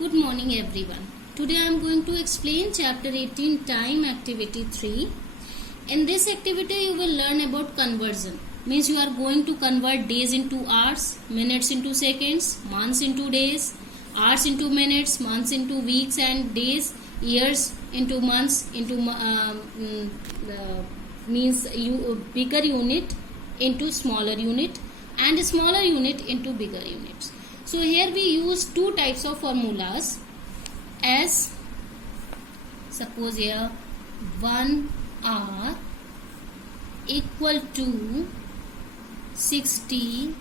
Good morning everyone. Today I am going to explain chapter 18 time activity 3. In this activity you will learn about conversion. Means you are going to convert days into hours, minutes into seconds, months into days, hours into minutes, months into weeks and days, years into months into means bigger unit into smaller unit and smaller unit into bigger units. So here we use two types of formulas. As suppose here 1 hour equal to 60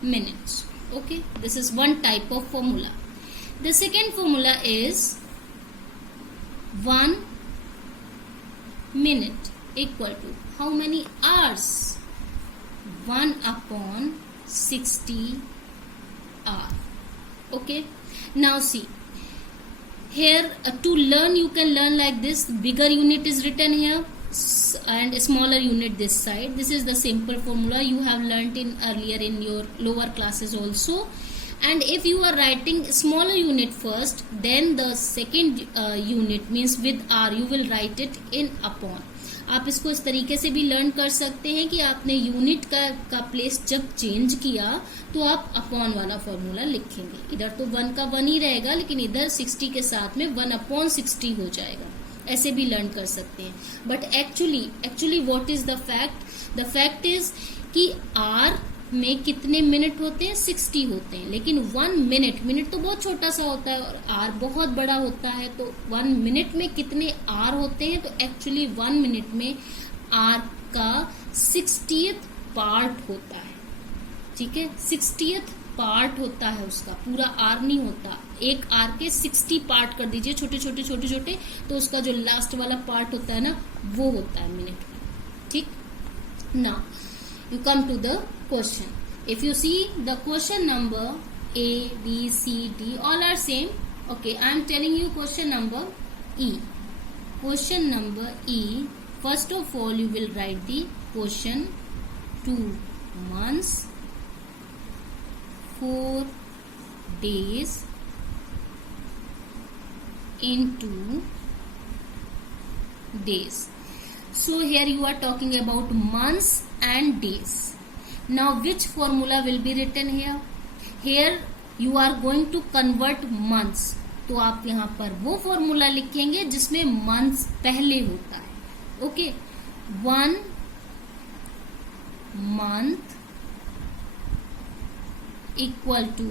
minutes. Okay, this is one type of formula. The second formula is 1 minute equal to how many hours? 1 upon 60 hour. Okay, now see here to learn you can learn like this. Bigger unit is written here and a smaller unit this side. This is the simple formula you have learnt in earlier in your lower classes also. And if you are writing smaller unit first, then the second unit means with r you will write it in upon. आप इसको इस तरीके से भी learn कर सकते हैं कि आपने यूनिट का प्लेस जब चेंज किया तो आप अपॉन वाला फॉर्मूला लिखेंगे. इधर तो 1 का 1 ही रहेगा लेकिन इधर 60 के साथ में 1 अपॉन 60 हो जाएगा. ऐसे भी लर्न कर सकते हैं. But actually what is the fact? The fact is कि आर में कितने मिनट होते हैं? 60 होते हैं. लेकिन 1 मिनट तो बहुत छोटा सा होता है और आर बहुत बड़ा होता है. तो 1 मिनट में कितने आर होते हैं? तो एक्चुअली 1 मिनट में आर का 60th पार्ट होता है. ठीक है, 60th पार्ट होता है उसका, पूरा आर नहीं होता. एक आर के 60 पार्ट कर दीजिए छोटे छोटे तो उसका जो लास्ट वाला पार्ट होता है ना वो होता है मिनट में. ठीक, now you come to the question. If you see the question number A, B, C, D all are same. Okay, I am telling you question number E. Question number E, first of all you will write the question 2 months 4 days into days. So here you are talking about months and days. Now which formula will be written here? Here you are going to convert months. तो आप यहाँ पर वो formula लिखेंगे जिसमें months पहले होता है. Okay, 1 month equal to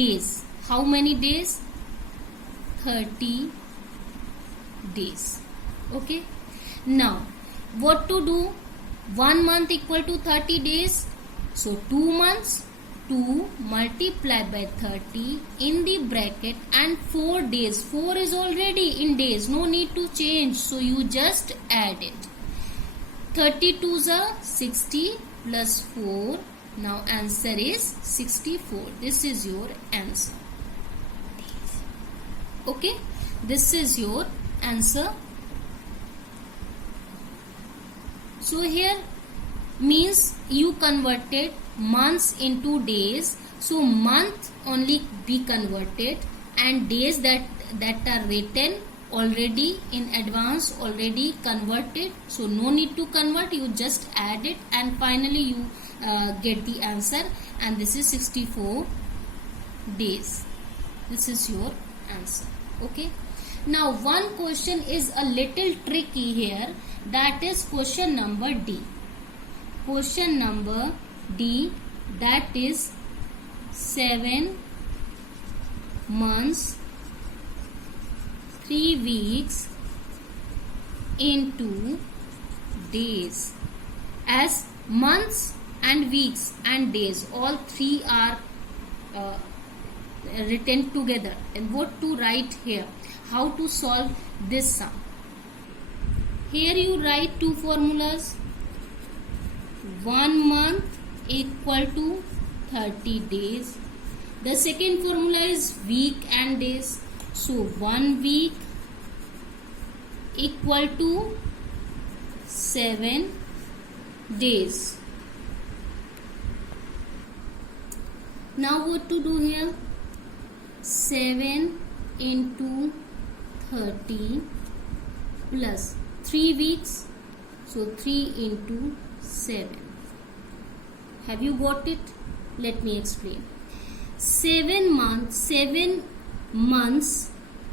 days. How many days? 30 days. Okay. Now what to do? 1 month equal to 30 days. So 2 months, 2 multiplied by 30 in the bracket and 4 days. 4 is already in days. No need to change. So you just add it. 32s are 60 plus 4. Now answer is 64. This is your answer. Okay. This is your answer. So here means you converted months into days. So month only be converted and days that are written already in advance already converted. So no need to convert. You just add it and finally you get the answer. And this is 64 days. This is your answer. Okay. Now one question is a little tricky here. That is question number D. Question number D, that is 7 months 3 weeks into days. As months and weeks and days all three are written together. And what to write here? How to solve this sum? Here you write two formulas. 1 month equal to 30 days. The second formula is week and days. So 1 week equal to 7 days. Now what to do here? 7 into 30 plus 3 weeks, so 3 into 7. Have you got it? Let me explain. 7 months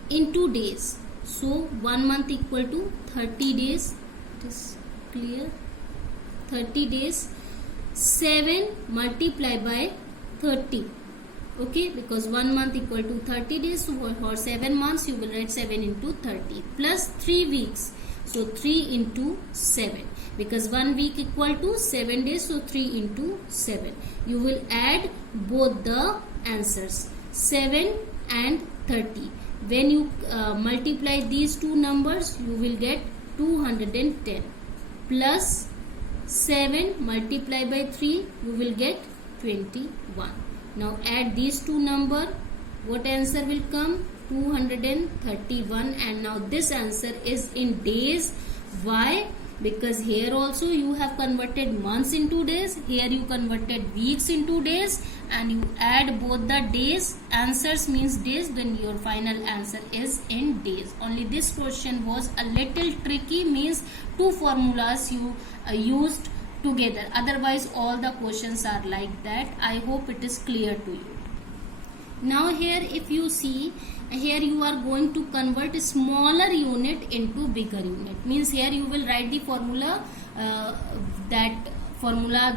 into days, so 1 month equal to 30 days. It is clear? 30 days. 7 multiplied by 30. Okay, because 1 month equal to 30 days, so for 7 months you will write 7 into 30 plus 3 weeks, so 3 into 7, because 1 week equal to 7 days, so 3 into 7. You will add both the answers, 7 and 30. When you multiply these two numbers, you will get 210 plus 7 multiplied by 3, you will get 21. Now add these two numbers. What answer will come? 231. And now this answer is in days. Why? Because here also you have converted months into days. Here you converted weeks into days. And you add both the days. Answers means days. Then your final answer is in days. Only this question was a little tricky. Means two formulas you used together, otherwise all the questions are like that. I hope it is clear to you. Now here if you see, here you are going to convert a smaller unit into bigger unit. Means here you will write the formula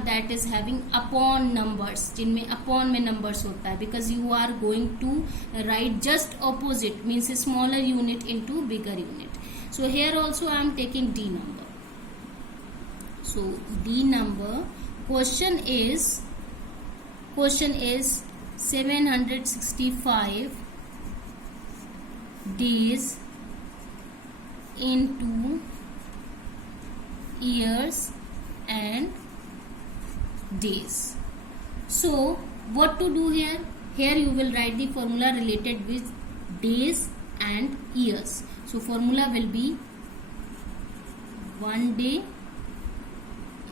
that is having upon numbers, जिनमें upon में numbers होता है, because you are going to write just opposite, means a smaller unit into bigger unit. So here also I am taking D number. So D number, question is 765 days into years and days. So what to do here? Here you will write the formula related with days and years. So formula will be 1 day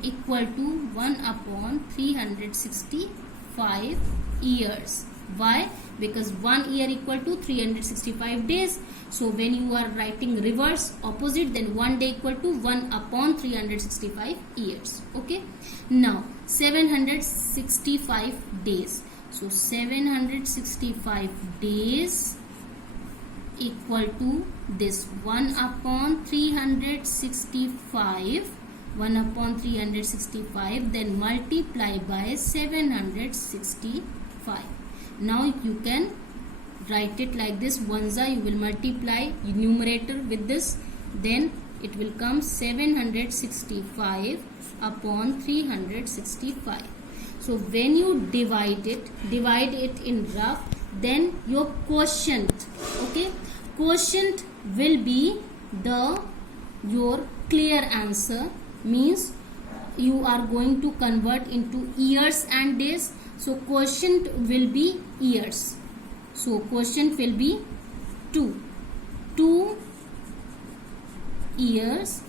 equal to 1 upon 365 years. Why? Because 1 year equal to 365 days. So when you are writing reverse opposite, then 1 day equal to 1 upon 365 years. Okay. Now 765 days. So 765 days equal to this 1 upon 365, 1 upon 365, then multiply by 765. Now you can write it like this. Onza you will multiply numerator with this, then it will come 765 upon 365. So when you divide it in rough, then your quotient, okay, quotient will be your clear answer. Means you are going to convert into years and days. So quotient will be years. So quotient will be 2 years,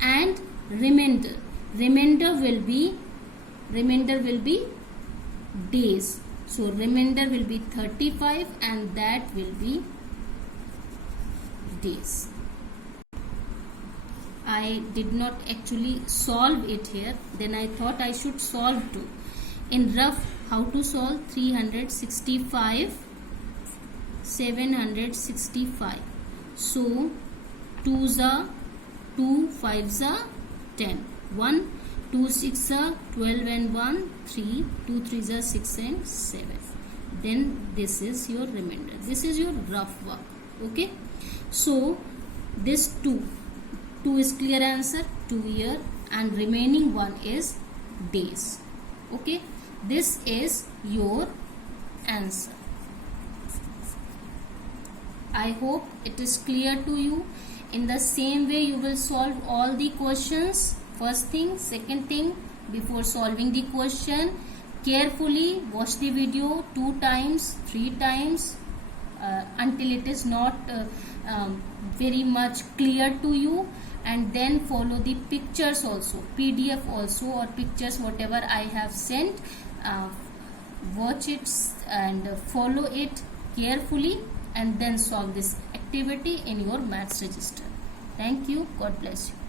and remainder will be days. So remainder will be 35, and that will be days. I did not actually solve it here. Then I thought I should solve too. In rough, how to solve? 365, 765. So 2s are 2, 5s are 10. 1, 2, 6 are 12 and 1, 3, 2, 3s are 6 and 7. Then this is your remainder. This is your rough work. Okay. So this 2 is clear answer, 2 year, and remaining one is days. Okay. This is your answer. I hope it is clear to you. In the same way you will solve all the questions. First thing, second thing, before solving the question, carefully watch the video 2 times, 3 times until it is not very much clear to you, and then follow the pictures also, PDF also, or pictures whatever I have sent. Watch it and follow it carefully and then solve this activity in your maths register. Thank you. God bless you.